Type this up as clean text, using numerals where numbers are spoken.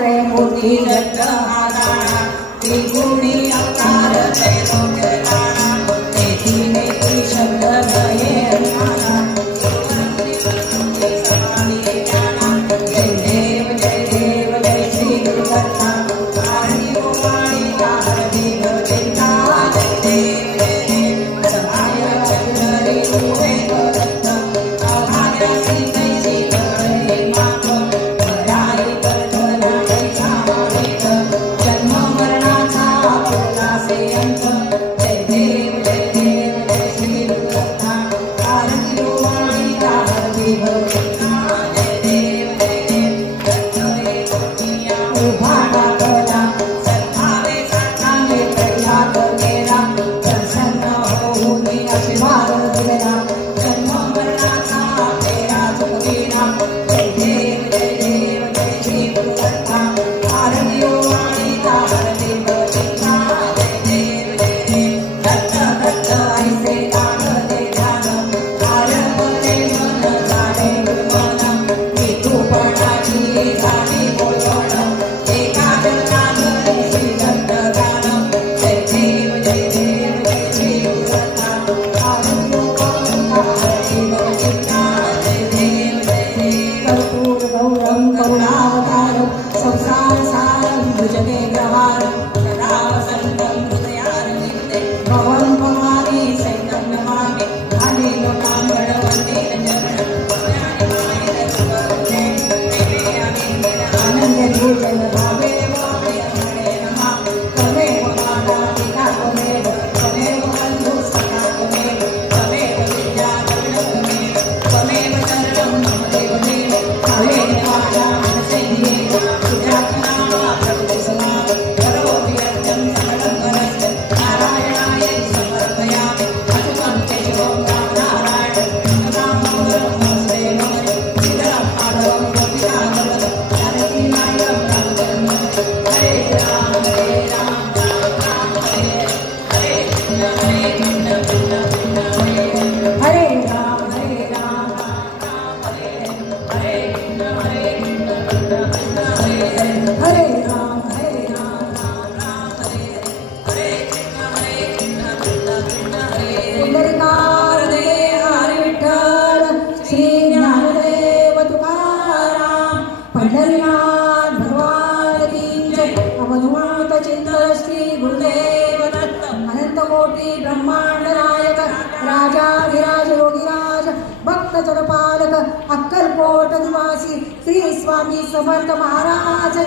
त्रयमूर्ती दत्त आधारा त्रिगुणी अवतार त्रैलोक्यकारणा नेती नेती शब्द भये अभिमाना जय देव जय श्री गुरुदत्ता वाणी वाणी हरदी चिंता जय देव जय देव सहाय चंद्री तुहे दत्त अभाग्य सिंधई करे माप भराई कर्तना कैसा मानिक जन्म मरणाचा आपला से अंत जय देव जय श्री गुरुदत्ता आरती वाणी हरदी चिंता जय देव दत्त उभा टाकला सद्भावे साठाने प्रयाग केला प्रसन्न होऊन आशीर्वाद दिला जन्म मरणाचा फेरा चुकविला जय देव जय श्री गुरुदत्ता आरती वाणी हरदी चिंता जय देव दत्त दत्त ऐसे लागले ध्यान आरंभले मन झाले गुरुमन विठूपणाची झाली बोलवण एका जगामध्ये श्री दत्त गान जय देव जय श्री गुरुदत्ता आरती वाणी चिंता जय देव कर्पूर गौरम करुणावतारम संसार सारम भुजगेन्द्रहारम सदा वसन्तं हृदयारविन्दे भवं भवानी सैतं नमामि काले लोकांगण वन्दे आनंद भूषण भावे भावे हरे नमः तमेव माता पिता तमेव तमेव बन्धु सखा तमेव तमेव विद्या तमेव तमेव शरणं मम देवदेव तमेव वाचा मनसे ध्येय तुझ्यात्मा प्रभु समा करोमि यज्ञं सकलं वरस्य नारायणाय समर्पयामि अच्युतं केशवं नारायणं नामोऽहं नमस्ते नमः श्रीधरं माधवं गोपीनाथं जानकी नायकं रामचन्द्रं हरे राम हरे राम राम हरे हरे हरे कृष्ण हरे राम हरे राम राम हरे हरे कृष्ण हरे हरे राम राम हरे हरे कृष्ण हरे पुंडरीकार हरे विठ्ठल श्री ज्ञानदेव तुकाराम पंढरीनाथ भगवान की जय अवधूत चिंतन श्री गुरुदेव दत्त अनंत कोटी ब्रह्मांड नायक राजाधिराज योगीराज भक्त जगपालक अक्कलकोट निवासी श्री स्वामी समर्थ महाराज